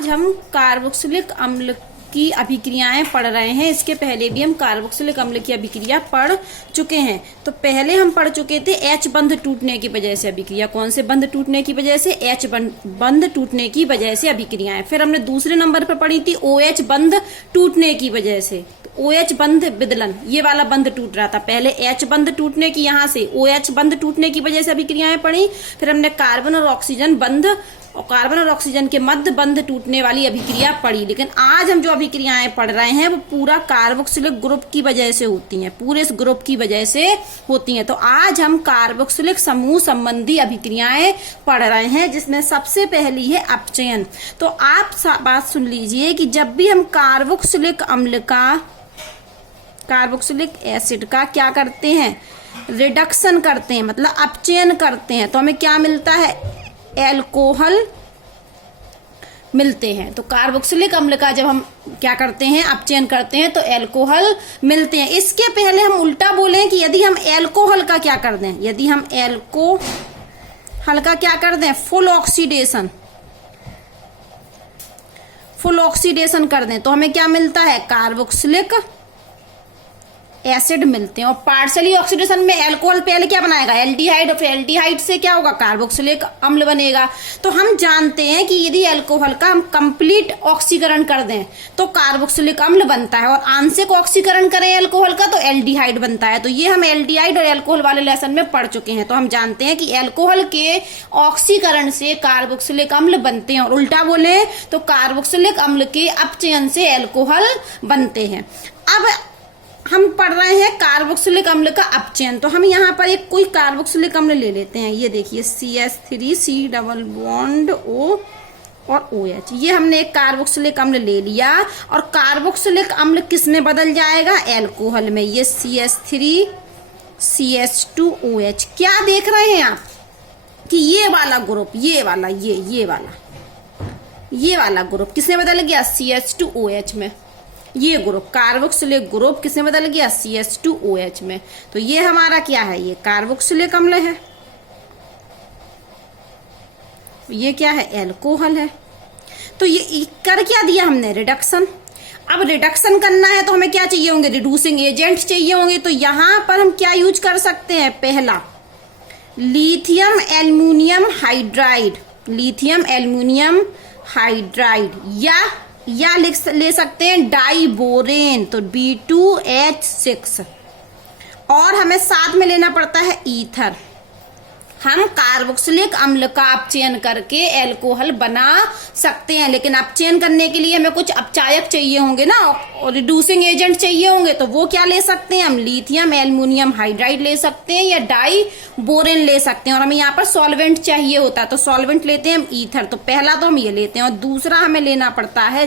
आज हम कार्बोक्सिलिक अम्ल की अभिक्रियाएं पढ़ रहे हैं। इसके पहले भी हम कार्बोक्सिलिक अम्ल की अभिक्रिया पढ़ चुके हैं। तो पहले हम पढ़ चुके थे एच बंध टूटने की वजह से अभिक्रिया। कौन से बंध टूटने की वजह से? एच बंध टूटने की वजह से अभिक्रियाएं। फिर हमने दूसरे नंबर पर पढ़ी थी OH बंध टूटने की वजह से। OH बंध विदलन, ये वाला बंध टूट रहा था। पहले H बंध टूटने की, यहां से OH बंध टूटने की वजह से अभिक्रियाएं पढ़ी। फिर हमने कार्बन और ऑक्सीजन बंध और कार्बन और ऑक्सीजन के मध्य बंध टूटने वाली अभिक्रिया पढ़ी। लेकिन आज हम जो अभिक्रियाएं पढ़ रहे हैं वो पूरा कार्बोक्सिलिक ग्रुप की वजह से होती हैं, पूरे इस ग्रुप की वजह से होती हैं। तो आज हम कार्बोक्सिलिक समूह संबंधी अभिक्रियाएं पढ़ रहे हैं, जिसमें सबसे पहली है अपचयन। तो आप बात सुन लीजिए कि जब भी हम कार्बोक्सिलिक अम्ल का, कार्बोक्सिलिक एसिड का क्या करते हैं? रिडक्शन करते हैं, मतलब अपचयन करते हैं, तो हमें क्या मिलता है? एल्कोहल मिलते हैं। तो कार्बोक्सिलिक अम्ल का जब हम क्या करते हैं? अपचयन करते हैं, तो एल्कोहल मिलते हैं। इसके पहले हम उल्टा बोलें कि यदि हम एल्कोहल का क्या कर दें, यदि हम एल्कोहल का क्या कर दें? फुल ऑक्सीडेशन कर दें, तो हमें क्या मिलता है? कार्बोक्सिलिक एसिड मिलते हैं। और पार्शियली ऑक्सीडेशन में एल्कोहल पहले क्या बनाएगा? एल्डिहाइड, और फिर एल्डिहाइड से क्या होगा? कार्बोक्सिलिक अम्ल बनेगा। तो हम जानते हैं कि यदि एल्कोहल का हम कंप्लीट ऑक्सीकरण कर दें तो कार्बोक्सिलिक अम्ल बनता है, और आंशिक ऑक्सीकरण करें एल्कोहल का तो एल्डिहाइड बनता है। तो ये हम एल्डिहाइड और एल्कोहल वाले लेसन में पढ़ चुके हैं। तो हम जानते हैं कि एल्कोहल के ऑक्सीकरण से कार्बोक्सिलिक अम्ल बनते हैं, और उल्टा बोले तो कार्बोक्सिलिक अम्ल के अपचयन से एल्कोहल बनते हैं। अब हम पढ़ रहे हैं कार्बोक्सिलिक अम्ल का अपचयन। तो हम यहाँ पर एक कोई कार्बोक्सिलिक अम्ल ले लेते हैं। ये देखिए CH3 C double bond O और OH, ये हमने एक कार्बोक्सिलिक अम्ल ले लिया। और कार्बोक्सिलिक अम्ल किस में बदल जाएगा? एल्कोहल में। ये CH3 CH2OH। क्या देख रहे हैं आप कि ये वाला ग्रुप, ये वाला ग्रुप किसमें बदल गया? CH2OH में। ये ग्रुप कार्बोक्सिलिक ग्रुप किसमें बदल गया? CH2OH में। तो ये हमारा क्या है? ये कार्बोक्सिलिक अम्ल है। ये क्या है? एल्कोहल है। तो ये कर क्या दिया हमने? रिडक्शन। अब रिडक्शन करना है तो हमें क्या चाहिए होंगे? रिड्यूसिंग एजेंट चाहिए होंगे। तो यहां पर हम क्या यूज कर सकते हैं? पहला lithium aluminium hydride, lithium aluminium hydride, या ले सकते हैं डाइबोरेन, तो B2H6। और हमें साथ में लेना पड़ता है ईथर। हम कार्बोक्सिलिक अम्ल का अपचयन करके एल्कोहल बना सकते हैं, लेकिन अपचयन करने के लिए हमें कुछ अपचायक चाहिए होंगे ना, और रिड्यूसिंग एजेंट चाहिए होंगे। तो वो क्या ले सकते हैं? हम लिथियम एल्युमिनियम हाइड्राइड ले सकते हैं, या डाइबोरेन ले सकते हैं। और हमें यहाँ पर सॉल्वेंट चाहिए होता है, तो सॉल्वेंट लेते हैं हम ईथर। तो पहला तो हम ये लेते हैं, और दूसरा हमें लेना पड़ता है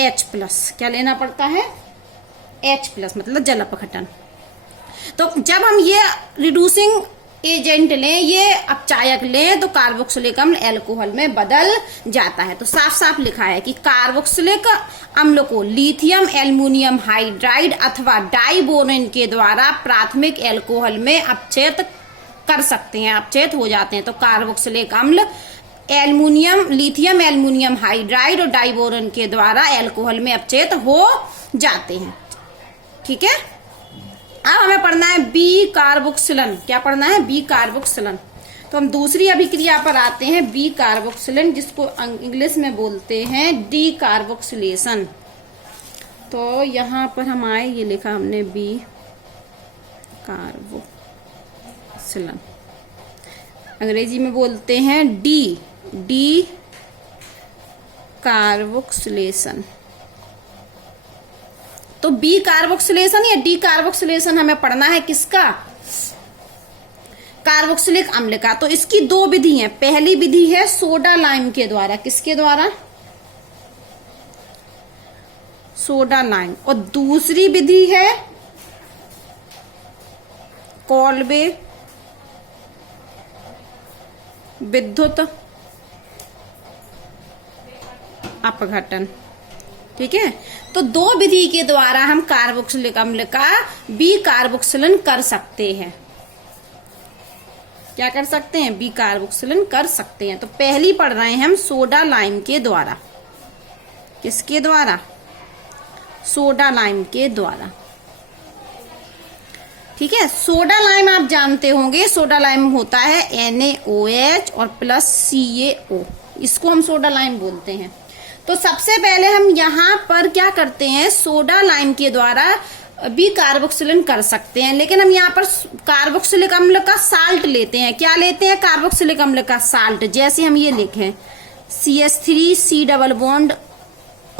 H+। क्या लेना पड़ता है? H+, मतलब जल अपघटन। तो जब हम ये रिड्यूसिंग एजेंट लें, ये अपचायक लें, तो कार्बोक्सिलिक अम्ल एल्कोहल में बदल जाता है। तो साफ साफ लिखा है कि कार्बोक्सिलिक अम्ल को लिथियम एल्युमिनियम हाइड्राइड अथवा डाइबोरेन के द्वारा प्राथमिक एल्कोहल में अपचयित कर सकते हैं, अपचयित हो जाते हैं। तो कार्बोक्सिलिक अम्ल लिथियम एल्युमिनियम हाइड्राइड और डाइबोरेन के द्वारा एल्कोहल में अपचयित हो जाते हैं। ठीक है। अब हमें पढ़ना है बी कार्बोक्सिलन। क्या पढ़ना है? बी कार्बोक्सिलन। तो हम दूसरी अभिक्रिया पर आते हैं, बी कार्बोक्सिलन, जिसको इंग्लिश में बोलते हैं डी कार्बोक्सिलेशन। तो यहाँ पर हम आए, ये लिखा हमने बी कार्बोक्सिलन, अंग्रेजी में बोलते हैं डी कार्बोक्सिलेशन। तो बी कार्बोक्सिलेशन या डी कार्बोक्सिलेशन हमें पढ़ना है किसका? कार्बोक्सिलिक अम्ल का। तो इसकी दो विधि है। पहली विधि है सोडा लाइम के द्वारा। किसके द्वारा? Soda lime. और दूसरी विधि है कॉल्बे विद्युत अपघटन। ठीक है। तो दो विधि के द्वारा हम कार्बोक्सिलिक अम्ल का बी कार्बोक्सिलन कर सकते हैं। क्या कर सकते हैं, बी कार्बोक्सिलिन कर सकते हैं। तो पहली पढ़ रहे हैं हम सोडा लाइम के द्वारा। किसके द्वारा, सोडा लाइम के द्वारा। ठीक है, सोडा लाइम आप जानते होंगे, सोडा लाइम होता है NaOH और प्लस CaO, इसको हम सोडा लाइम बोलते हैं। तो सबसे पहले हम यहाँ पर क्या करते हैं, सोडा लाइम के द्वारा भी कार्बोक्सिलिन कर सकते हैं, लेकिन हम यहाँ पर कार्बोक्सिलिक अम्ल का साल्ट लेते हैं। क्या लेते हैं, कार्बोक्सिलिक अम्ल का साल्ट। जैसे हम ये लिखें CH3C डबल बॉन्ड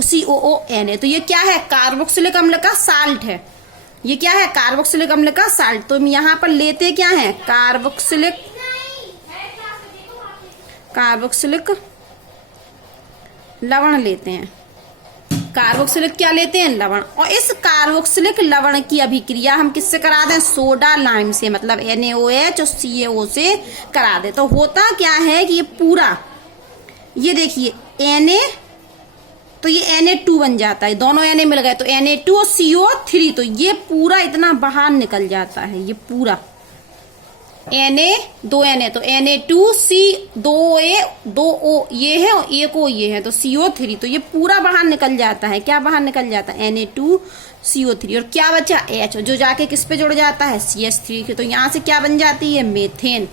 COONA, तो ये क्या है, कार्बोक्सिलिक अम्ल का साल्ट है। ये क्या है, कार्बोक्सिलिक अम्ल का साल्ट। तो हम यहाँ पर लेते क्या है, कार्बोक्सिलिक लवण लेते हैं। कार्बोक्सिलिक क्या लेते हैं, लवण। और इस कार्बोक्सिलिक लवण की अभिक्रिया हम किससे करा दें, सोडा लाइम से, मतलब NaOH और CaO से करा दे। तो होता क्या है कि ये पूरा, ये देखिए Na, तो ये Na2 बन जाता है, दोनों Na मिल गए तो Na2 और CO3, तो ये पूरा इतना बाहर निकल जाता है। ये पूरा Na, 2 Na, तो Na2C 2A 2O ये है और एक O ये है, तो CO3, तो ये पूरा बाहर निकल जाता है। क्या बाहर निकल जाता है, Na2CO3, और क्या बचा H, जो जाके किस पे जुड़ जाता है, CH3 के। तो यहाँ से क्या बन जाती है, मेथेन।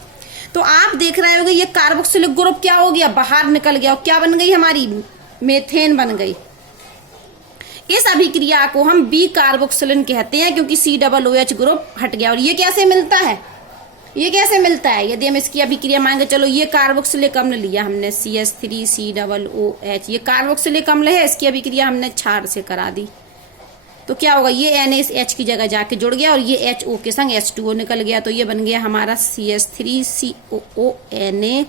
तो आप देख रहे होंगे ये कार्बोक्सिलिक ग्रुप क्या हो गया, बाहर निकल गया, और क्या बन गई हमारी, मेथेन बन गई। इस अभिक्रिया को हम बी कार्बोक्सिलिन कहते हैं, क्योंकि COOH ग्रुप हट गया। और ये कैसे मिलता है, ये कैसे मिलता है, यदि हम इसकी अभिक्रिया मांगे, चलो ये कार्बोक्सिलिक अम्ल लिया हमने CH3COOH, ये कार्बोक्सिलिक अम्ल है, इसकी अभिक्रिया हमने क्षार से करा दी, तो क्या होगा, ये Na इस H की जगह जाके जुड़ गया और ये HO के संग H2O निकल गया, तो ये बन गया हमारा CH3COONA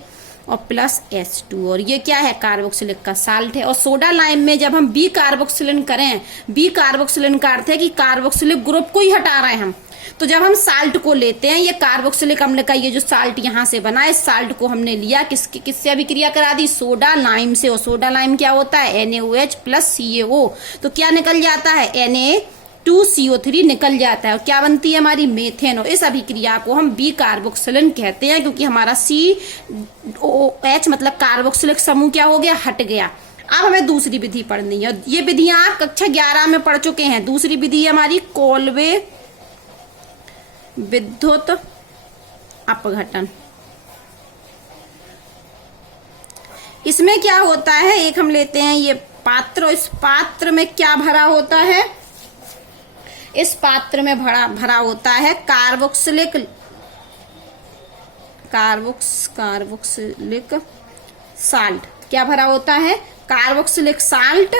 और प्लस H2, और ये क्या है, कार्बोक्सिलिक का साल्ट है। और सोडा लाइम में जब हम बी कार्बोक्सिलिन करें, बी कार्बोक्सिलिन का अर्थ है कि कार्बोक्सिलिक ग्रुप को ही हटा रहे हैं हम। तो जब हम साल्ट को लेते हैं, ये कार्बोक्सिलिक अम्ल का ये जो साल्ट यहाँ से बना, इस साल्ट को हमने लिया किससे अभिक्रिया करा दी, सोडा लाइम से। और सोडा लाइम क्या होता है, NaOH प्लस CaO, तो क्या निकल जाता है, Na2CO3 निकल जाता है, और क्या बनती है हमारी, मेथेन। और इस अभिक्रिया को हम बी कार्बोक्सिलिन कहते हैं, क्योंकि हमारा COH मतलब कार्बोक्सिलिक समूह क्या हो गया, हट गया। अब हमें दूसरी विधि पढ़नी है, ये विधियां आप कक्षा 11 में पढ़ चुके हैं। दूसरी विधि हमारी कोल्बे विद्युत अपघटन। इसमें क्या होता है, एक हम लेते हैं ये पात्र, इस पात्र में क्या भरा होता है, इस पात्र में भरा होता है कार्बोक्सिलिक साल्ट। क्या भरा होता है, कार्बोक्सिलिक साल्ट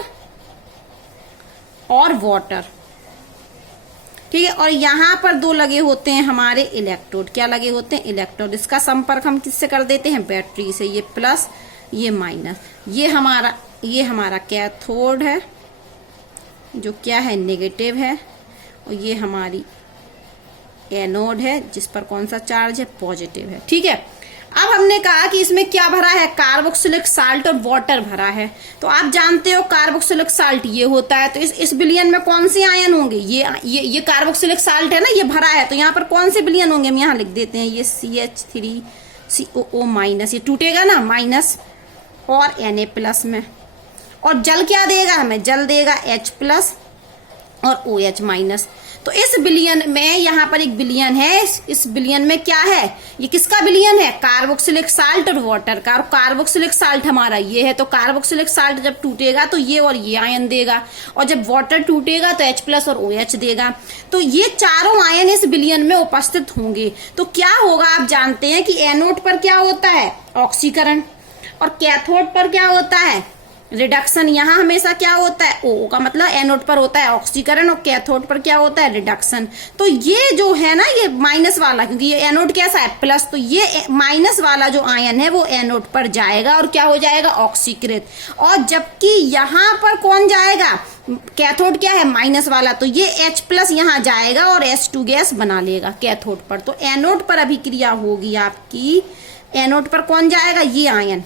और वाटर। ठीक है, और यहाँ पर दो लगे होते हैं हमारे इलेक्ट्रोड। क्या लगे होते हैं, इलेक्ट्रोड। इसका संपर्क हम किससे कर देते हैं, बैटरी से, ये प्लस ये माइनस। ये हमारा कैथोड है जो क्या है, नेगेटिव है, और ये हमारी एनोड है जिस पर कौन सा चार्ज है, पॉजिटिव है। ठीक है, अब हमने कहा कि इसमें क्या भरा है, कार्बोक्सिलिक साल्ट और वाटर भरा है। तो आप जानते हो कार्बोक्सिलिक साल्ट ये होता है, तो इस विलयन में कौन से आयन होंगे, ये कार्बोक्सिलिक साल्ट है ना, ये भरा है, तो यहाँ पर कौन से विलयन होंगे, हम यहाँ लिख देते हैं, ये CH3COO माइनस, ये टूटेगा ना माइनस, और Na प्लस में। और जल क्या देगा हमें, जल देगा H प्लस और OH माइनस। तो इस विलयन में, यहाँ पर एक विलयन है, इस विलयन में क्या है, ये किसका विलयन है, कार्बोक्सिलिक साल्ट और वाटर का। और कार्बोक्सिलिक साल्ट हमारा ये है, तो कार्बोक्सिलिक साल्ट जब टूटेगा तो ये और ये आयन देगा, और जब वाटर टूटेगा तो H प्लस और OH देगा। तो ये चारों आयन इस विलयन में उपस्थित होंगे। तो क्या होगा, आप जानते हैं कि एनोड पर क्या होता है, ऑक्सीकरण, और कैथोड पर क्या होता है, रिडक्शन। यहाँ हमेशा क्या होता है, O का मतलब एनोड पर होता है ऑक्सीकरण, और कैथोड पर क्या होता है, रिडक्शन। तो ये जो है ना, ये माइनस वाला, क्योंकि ये एनोड कैसा है, प्लस, तो ये माइनस वाला जो आयन है वो एनोड पर जाएगा और क्या हो जाएगा, ऑक्सीकृत। और जबकि यहाँ पर कौन जाएगा, कैथोड क्या है, माइनस वाला, तो ये H प्लस यहाँ जाएगा और H2 गैस बना लेगा कैथोड पर। तो एनोड पर अभिक्रिया होगी आपकी, एनोड पर कौन जाएगा, ये आयन,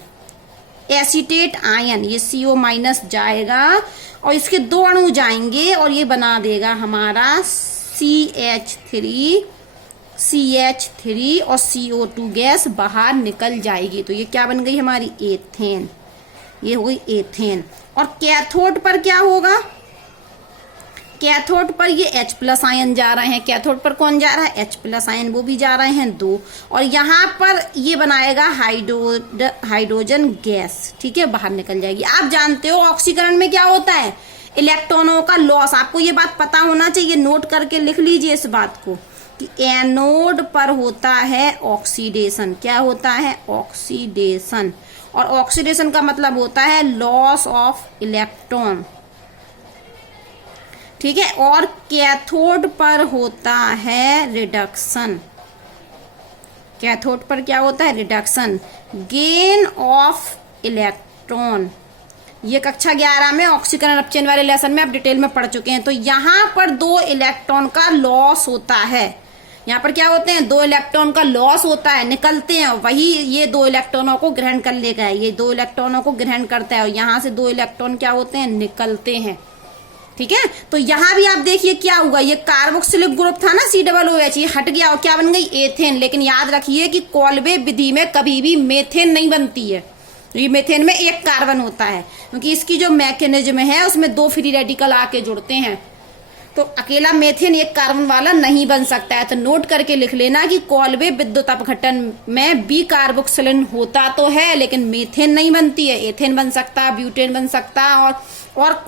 एसीटेट आयन, ये CO माइनस जाएगा और इसके दो अणु जाएंगे और ये बना देगा हमारा CH3 CH3 और CO2 गैस बाहर निकल जाएगी। तो ये क्या बन गई हमारी एथेन, ये हो गई एथेन। और कैथोड पर क्या होगा, कैथोड पर ये H+ आयन जा रहे हैं, कैथोड पर कौन जा रहा है, H+ आयन, वो भी जा रहे हैं 2, और यहाँ पर ये बनाएगा हाइड्रोजन गैस, ठीक है, बाहर निकल जाएगी। आप जानते हो ऑक्सीकरण में क्या होता है, इलेक्ट्रॉनों का लॉस, आपको ये बात पता होना चाहिए, नोट करके लिख लीजिए इस बात को कि एनोड पर होता है ऑक्सीडेशन, क्या होता है, ऑक्सीडेशन, और ऑक्सीडेशन का मतलब होता है लॉस ऑफ इलेक्ट्रॉन, ठीक है। और कैथोड पर होता है रिडक्शन, कैथोड पर क्या होता है, रिडक्शन, गेन ऑफ इलेक्ट्रॉन। ये कक्षा 11 में ऑक्सीकरण अपचयन वाले लेसन में आप डिटेल में पढ़ चुके हैं। तो यहाँ पर 2 इलेक्ट्रॉन का लॉस होता है, यहाँ पर क्या होते हैं, 2 इलेक्ट्रॉन का लॉस होता है, निकलते हैं, वही ये 2 इलेक्ट्रॉनों को ग्रहण कर लेगा, ये 2 इलेक्ट्रॉनों को ग्रहण करता है, और यहाँ से 2 इलेक्ट्रॉन क्या होते हैं, निकलते हैं, ठीक है। तो यहाँ भी आप देखिए क्या हुआ, ये कार्बोक्सिलिक ग्रुप था ना COOH, ये हट गया और क्या बन गई, एथेन। लेकिन याद रखिए कि कॉल्वे विधि में कभी भी मेथेन नहीं बनती है, ये मेथेन में एक कार्बन होता है, क्योंकि इसकी जो मैकेनिज्म है उसमें 2 फ्री रेडिकल आके जुड़ते हैं, तो अकेला मेथेन एक कार्बन वाला नहीं बन सकता है। तो नोट करके लिख लेना कि कॉल्वे विद्युत अपघटन में बी कार्बोक्सिलिन होता तो है, लेकिन मेथेन नहीं बनती है, एथेन बन सकता है, ब्यूटेन बन सकता है,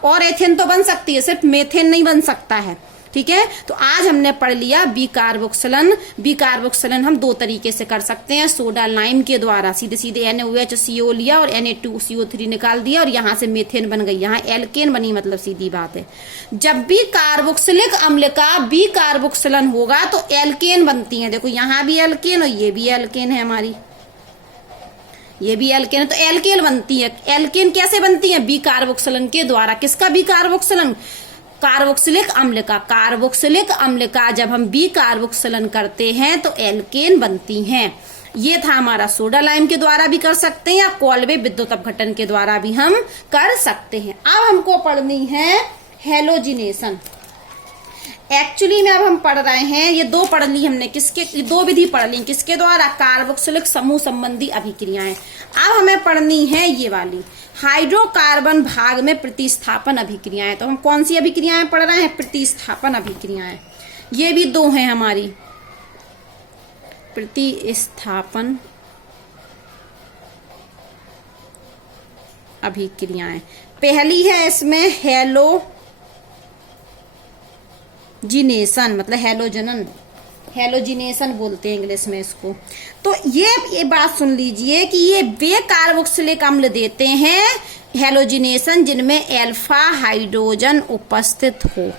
और एथेन तो बन सकती है, सिर्फ मेथेन नहीं बन सकता है, ठीक है। तो आज हमने पढ़ लिया बी कार्बोक्सिलन। बी कार्बोक्सिलन हम 2 तरीके से कर सकते हैं, सोडा लाइम के द्वारा, सीधे सीधे NaOH लिया और Na2CO3 निकाल दिया और यहाँ से मेथेन बन गई, यहाँ एल्केन बनी, मतलब सीधी बात है। जब भी कार्बोक्सिलिक अम्ल का बी कार्बोक्सिलन होगा तो एल्केन बनती है, देखो यहाँ भी एल्केन और ये भी एल्केन है हमारी, ये भी एल्केन है, तो एल्केन बनती है। एल्केन कैसे बनती है, बी कार्बोक्सिलन के द्वारा। किसका बी कार्बोक्सिलन, कार्बोक्सिलिक अम्ल का। कार्बोक्सिलिक अम्ल का जब हम बी कार्बोक्सिलन करते हैं तो एल्केन बनती हैं। ये था हमारा सोडा लाइम के द्वारा भी कर सकते हैं, या कॉल्वे विद्युत अपघटन के द्वारा भी हम कर सकते हैं। अब हमको पढ़नी है हेलोजिनेशन। एक्चुअली में अब हम पढ़ रहे हैं, ये 2 पढ़ ली हमने, किसके, 2 विधि पढ़ ली, किसके द्वारा, कार्बोक्सिलिक समूह संबंधी अभिक्रियाएं। अब हमें पढ़नी है ये वाली हाइड्रोकार्बन भाग में प्रतिस्थापन अभिक्रियाएं। तो हम कौन सी अभिक्रियाएं पढ़ रहे हैं, प्रतिस्थापन अभिक्रियाएं। ये भी 2 हैं हमारी, प्रतिस्थापन अभिक्रियाएं। पहली है इसमें हेलोजिनेशन, मतलब हेलोजनन, हेलोजिनेशन बोलते हैं इंग्लिश में इसको। तो ये बात सुन लीजिए कि ये वे कार्बोक्सिलिक अम्ल देते हैं हेलोजिनेशन जिनमें अल्फा हाइड्रोजन उपस्थित हो,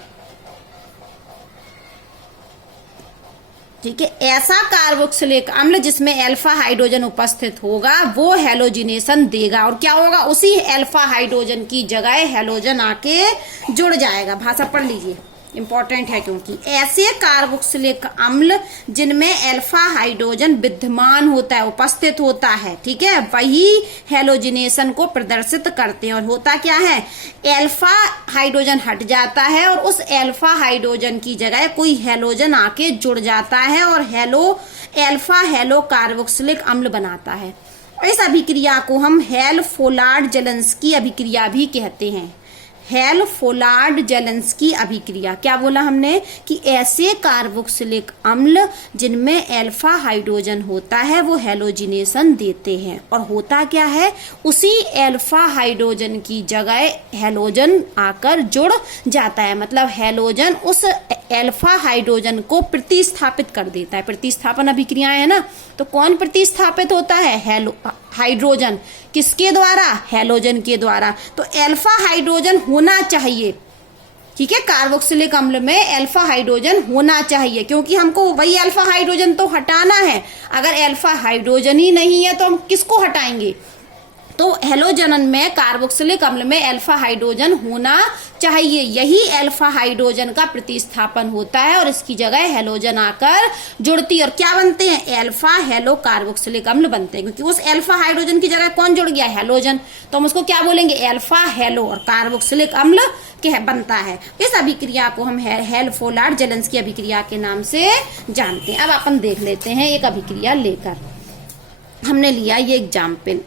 ठीक है। ऐसा कार्बोक्सिलिक अम्ल जिसमें अल्फा हाइड्रोजन उपस्थित होगा वो हेलोजिनेशन देगा, और क्या होगा, उसी अल्फा हाइड्रोजन की जगह हेलोजन आके जुड़ जाएगा। भाषा पढ़ लीजिए, इंपॉर्टेंट है, क्योंकि ऐसे कार्बोक्सिलिक अम्ल जिनमें अल्फा हाइड्रोजन विद्यमान होता है, उपस्थित होता है, ठीक है, वही हेलोजिनेशन को प्रदर्शित करते हैं। और होता क्या है, अल्फा हाइड्रोजन हट जाता है और उस अल्फा हाइड्रोजन की जगह कोई हेलोजन आके जुड़ जाता है और अल्फा हेलो कार्बोक्सिलिक अम्ल बनाता है। और इस अभिक्रिया को हम हेल-फोलार्ड-जेलेंस्की अभिक्रिया भी कहते हैं। हेल-फोलार्ड-जेलेंस्की अभिक्रिया, क्या बोला हमने कि ऐसे कार्बोक्सिलिक अम्ल जिनमें अल्फा हाइड्रोजन होता है वो हेलोजिनेशन देते हैं, और होता क्या है, उसी अल्फा हाइड्रोजन की जगह हेलोजन आकर जुड़ जाता है, मतलब हेलोजन उस अल्फा हाइड्रोजन को प्रतिस्थापित कर देता है। प्रतिस्थापन अभिक्रियाएं है ना, तो कौन प्रतिस्थापित होता है, हाइड्रोजन, किसके द्वारा, हेलोजन के द्वारा। तो अल्फा हाइड्रोजन होना चाहिए, ठीक है, कार्बोक्सिलिक अम्ल में अल्फा हाइड्रोजन होना चाहिए, क्योंकि हमको वही अल्फा हाइड्रोजन तो हटाना है। अगर अल्फा हाइड्रोजन ही नहीं है तो हम किसको हटाएंगे, तो हेलोजन में कार्बोक्सिलिक अम्ल में अल्फा हाइड्रोजन होना चाहिए, यही अल्फा हाइड्रोजन का प्रतिस्थापन होता है और इसकी जगह हेलोजन आकर जुड़ती है और क्या बनते हैं, अल्फा हेलो कार्बोक्सिलिक अम्ल बनते हैं, क्योंकि उस अल्फा हाइड्रोजन की जगह कौन जुड़ गया, हेलोजन। तो हम उसको क्या बोलेंगे, अल्फा हेलो और कार्बोक्सिलिक अम्ल के बनता है। इस अभिक्रिया को हम हेल-फोलार्ड जेलेंस्की अभिक्रिया के नाम से जानते हैं। अब अपन देख लेते हैं एक अभिक्रिया लेकर, हमने लिया ये example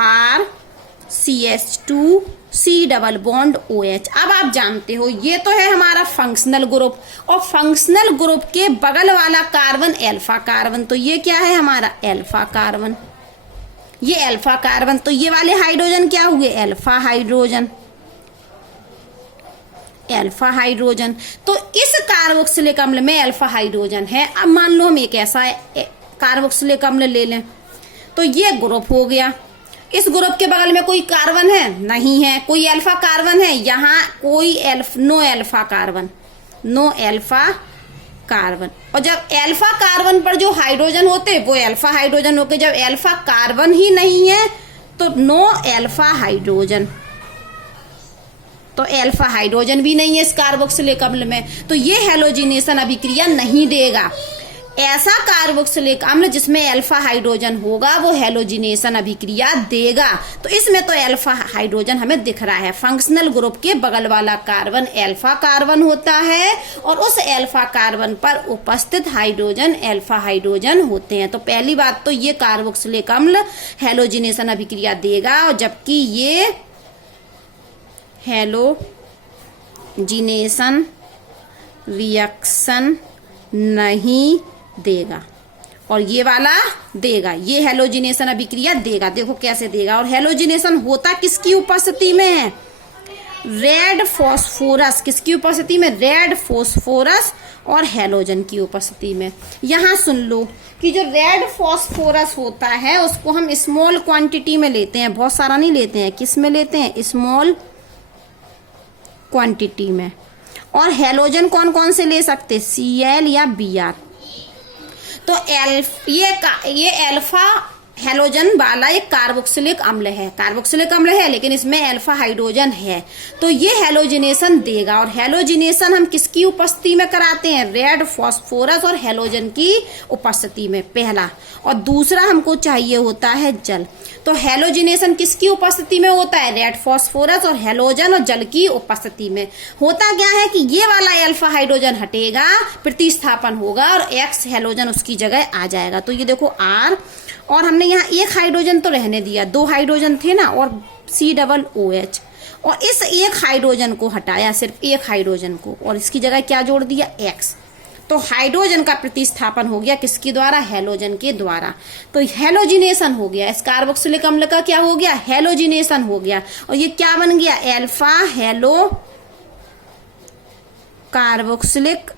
RCH2 C double bond OH। अब आप जानते हो ये तो है हमारा फंक्शनल ग्रुप और फंक्शनल ग्रुप के बगल वाला कार्बन अल्फा कार्बन, तो ये क्या है हमारा अल्फा कार्बन, ये अल्फा कार्बन। तो ये वाले हाइड्रोजन क्या हुए, अल्फा हाइड्रोजन, अल्फा हाइड्रोजन। तो इस कार्बोक्सिलिक अम्ल में अल्फा हाइड्रोजन है। अब मान लो हम एक ऐसा कार्बोक्सिलिक अम्ल ले लें, तो ये ग्रुप हो गया। इस ग्रुप के बगल में कोई कार्बन है, नहीं है। कोई अल्फा कार्बन है, यहाँ कोई no alpha carbon, no alpha carbon. और जब अल्फा कार्बन पर जो हाइड्रोजन होते वो अल्फा हाइड्रोजन होते, जब अल्फा कार्बन ही नहीं है तो नो अल्फा हाइड्रोजन, तो अल्फा हाइड्रोजन भी नहीं है इस कार्बोक्सिलिक अम्ल में, तो ये हेलोजिनेशन अभिक्रिया नहीं देगा। ऐसा कार्बोक्सिलिक अम्ल जिसमें अल्फा हाइड्रोजन होगा वो हेलोजिनेशन अभिक्रिया देगा। तो इसमें तो अल्फा हाइड्रोजन हमें दिख रहा है, फंक्शनल ग्रुप के बगल वाला कार्बन अल्फा कार्बन होता है और उस अल्फा कार्बन पर उपस्थित हाइड्रोजन अल्फा हाइड्रोजन होते हैं। तो पहली बात तो ये कार्बोक्सिलिक अम्ल हेलोजिनेशन अभिक्रिया देगा, और जबकि ये हेलोजिनेशन रिएक्शन नहीं देगा, और ये वाला देगा, ये हेलोजिनेशन अभिक्रिया देगा। देखो कैसे देगा। और हेलोजिनेशन होता किसकी उपस्थिति में है, रेड फॉस्फोरस, किसकी उपस्थिति में, रेड फॉस्फोरस और हेलोजन की उपस्थिति में। यहां सुन लो कि जो रेड फॉस्फोरस होता है उसको हम स्मॉल क्वांटिटी में लेते हैं, बहुत सारा नहीं लेते हैं। किस में लेते हैं, स्मॉल क्वांटिटी में। और हेलोजन कौन कौन से ले सकते, Cl या Br। तो ये अल्फा हेलोजन वाला एक कार्बोक्सिलिक अम्ल है, कार्बोक्सिलिक अम्ल है लेकिन इसमें अल्फा हाइड्रोजन है, तो ये हेलोजिनेशन देगा। और हेलोजिनेशन हम किसकी उपस्थिति में कराते हैं, रेड फॉस्फोरस और हेलोजन की उपस्थिति में, पहला। और दूसरा हमको चाहिए होता है जल, तो हेलोजिनेशन किसकी उपस्थिति में होता है, रेड फॉस्फोरस और हेलोजन और जल की उपस्थिति में। होता क्या है कि ये वाला अल्फा हाइड्रोजन हटेगा, प्रतिस्थापन होगा और एक्स हेलोजन उसकी जगह आ जाएगा। तो ये देखो R, और हमने यहाँ एक हाइड्रोजन तो रहने दिया, दो हाइड्रोजन थे ना, और COOH, और इस एक हाइड्रोजन को हटाया, सिर्फ एक हाइड्रोजन को, और इसकी जगह क्या जोड़ दिया, X। तो हाइड्रोजन का प्रतिस्थापन हो गया किसके द्वारा, हेलोजन के द्वारा। तो हेलोजिनेशन हो गया, इस कार्बोक्सिलिक अम्ल का क्या हो गया, हेलोजिनेशन हो गया। और ये क्या बन गया, अल्फा हेलो कार्बोक्सिलिक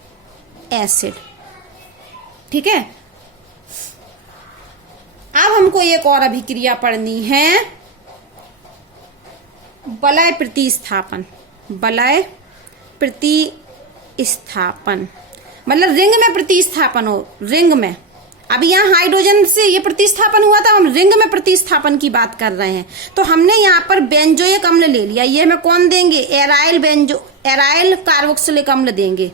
एसिड। ठीक है। अब हमको एक और अभिक्रिया पढ़नी है, वलय प्रतिस्थापन। वलय प्रतिस्थापन मतलब रिंग में प्रतिस्थापन हो, रिंग में। अभी यहाँ हाइड्रोजन से ये प्रतिस्थापन हुआ था, हम रिंग में प्रतिस्थापन की बात कर रहे हैं। तो हमने यहाँ पर बेंजोइक अम्ल ले लिया, ये हमें कौन देंगे, एराइल कार्बोक्सिलिक अम्ल देंगे,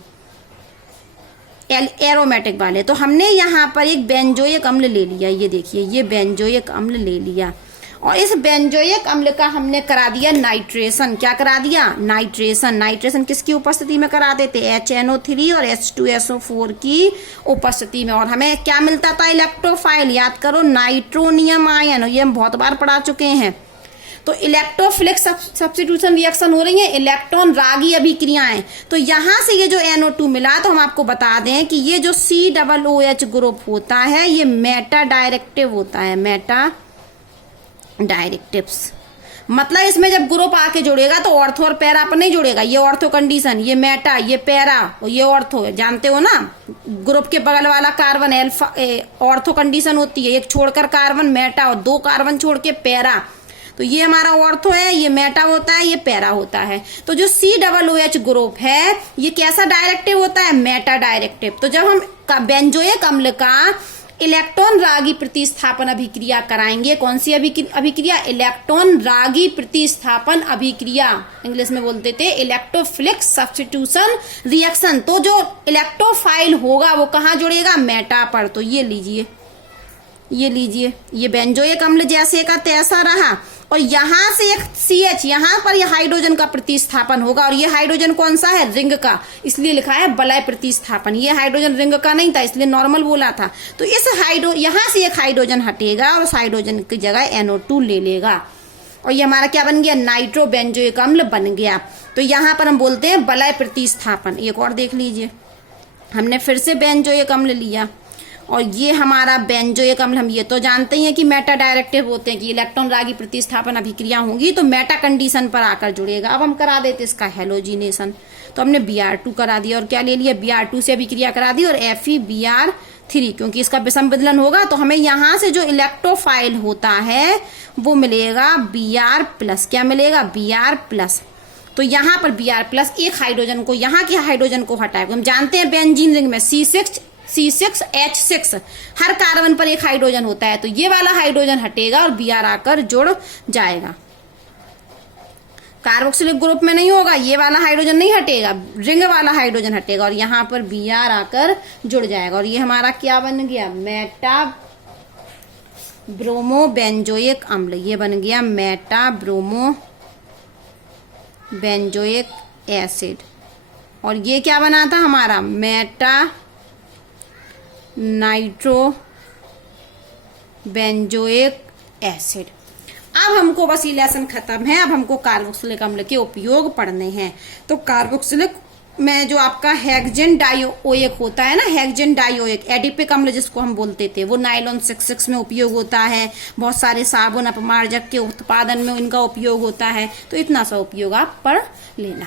एरोमेटिक वाले। तो हमने यहाँ पर एक बेंजोइक अम्ल ले लिया, ये देखिए, ये बेंजोइक अम्ल ले लिया, और इस बेंजोइक अम्ल का हमने करा दिया नाइट्रेशन। क्या करा दिया, नाइट्रेशन। नाइट्रेशन किसकी उपस्थिति में करा देते, HNO3 और H2SO4 की उपस्थिति में। और हमें क्या मिलता था, इलेक्ट्रोफाइल, याद करो, नाइट्रोनियम आयन, ये हम बहुत बार पढ़ा चुके हैं। तो इलेक्ट्रोफिलिक सब्स्टिट्यूशन रिएक्शन हो रही है, इलेक्ट्रॉन रागी अभिक्रियाएं। तो यहां से ये जो NO2 मिला, तो हम आपको बता दें कि ये जो COOH ग्रुप होता है ये मेटा डायरेक्टिव होता है, मेटा डायरेक्टिव्स। मतलब इसमें जब ग्रुप आके जुड़ेगा तो ऑर्थो और पैरा पर नहीं जुड़ेगा, ये ऑर्थो कंडीशन, ये मेटा, ये पैरा और ये ऑर्थो। जानते हो ना, ग्रुप के बगल वाला कार्बन अल्फा ऑर्थो कंडीशन होती है, एक छोड़कर कार्बन मेटा और दो कार्बन छोड़ के पैरा। तो ये हमारा ऑर्थो है, ये मेटा होता है, ये पैरा होता है। तो जो COOH ग्रुप है ये कैसा डायरेक्टिव होता है, मेटा डायरेक्टिव। तो जब हम बेंजोइक अम्ल का इलेक्ट्रॉन रागी प्रतिस्थापन अभिक्रिया कराएंगे। कौन सी अभिक्रिया? इलेक्ट्रॉन रागी प्रतिस्थापन अभिक्रिया, इंग्लिश में बोलते थे इलेक्ट्रोफिलिक सब्स्टिट्यूशन रिएक्शन। तो जो इलेक्ट्रोफाइल होगा वो कहाँ जुड़ेगा? मेटा पर। तो ये लीजिए, ये बेंजोइक अम्ल जैसे का तैसा रहा, और यहां से एक CH, यहां पर यह हाइड्रोजन का प्रतिस्थापन होगा, और ये हाइड्रोजन कौन सा है? रिंग का, इसलिए लिखा है वलय प्रतिस्थापन। ये हाइड्रोजन रिंग का नहीं था, इसलिए नॉर्मल बोला था। तो इस यहां से एक हाइड्रोजन हटेगा और उस हाइड्रोजन की जगह NO2 ले लेगा, और ये हमारा क्या बन गया? नाइट्रो बेंजोइक अम्ल बन गया। तो यहां पर हम बोलते हैं वलय प्रतिस्थापन। एक और देख लीजिए, हमने फिर से बेंजोइक अम्ल लिया, और ये हमारा बेंजोइक अम्ल, हम ये तो जानते ही हैं कि मेटा डायरेक्टिव होते हैं, कि इलेक्ट्रॉन रागी प्रतिस्थापन अभिक्रिया होंगी तो मेटा कंडीशन पर आकर जुड़ेगा। अब हम करा देते इसका हेलोजिनेशन। तो हमने Br2 करा दिया, और क्या ले लिया? Br2 से अभिक्रिया करा दी, और FeBr3, क्योंकि इसका विषम बदलन होगा तो हमें यहां से जो इलेक्ट्रोफाइल होता है वो मिलेगा Br+। क्या मिलेगा? Br+। तो यहाँ पर Br+, एक हाइड्रोजन को, यहाँ के हाइड्रोजन को हटाएगा। हम जानते हैं बेंजीन रिंग में C6H6 हर कार्बन पर एक हाइड्रोजन होता है, तो ये वाला हाइड्रोजन हटेगा और Br आकर जुड़ जाएगा। कार्बोक्सिलिक ग्रुप में नहीं होगा, ये वाला हाइड्रोजन नहीं हटेगा, रिंग वाला हाइड्रोजन हटेगा, और यहाँ पर Br आकर जुड़ जाएगा, और ये हमारा क्या बन गया? मेटा ब्रोमो बेंजोइक अम्ल। ये बन गया मेटा ब्रोमो बेंजोइक एसिड। और ये क्या बना था हमारा? Meta nitro benzoic acid. अब हमको बस ये लेसन खत्म है, अब हमको कार्बोक्सिलिक अम्ल के उपयोग पढ़ने हैं। तो कार्बोक्सिलिक में जो आपका हेक्सेन डाइओइक होता है ना, हेक्सेन डाइओइक एडिपिक अम्ल जिसको हम बोलते थे, वो नायलॉन 66 में उपयोग होता है। बहुत सारे साबुन अपमार्जक के उत्पादन में इनका उपयोग होता है। तो इतना सा उपयोग आप पढ़ लेना।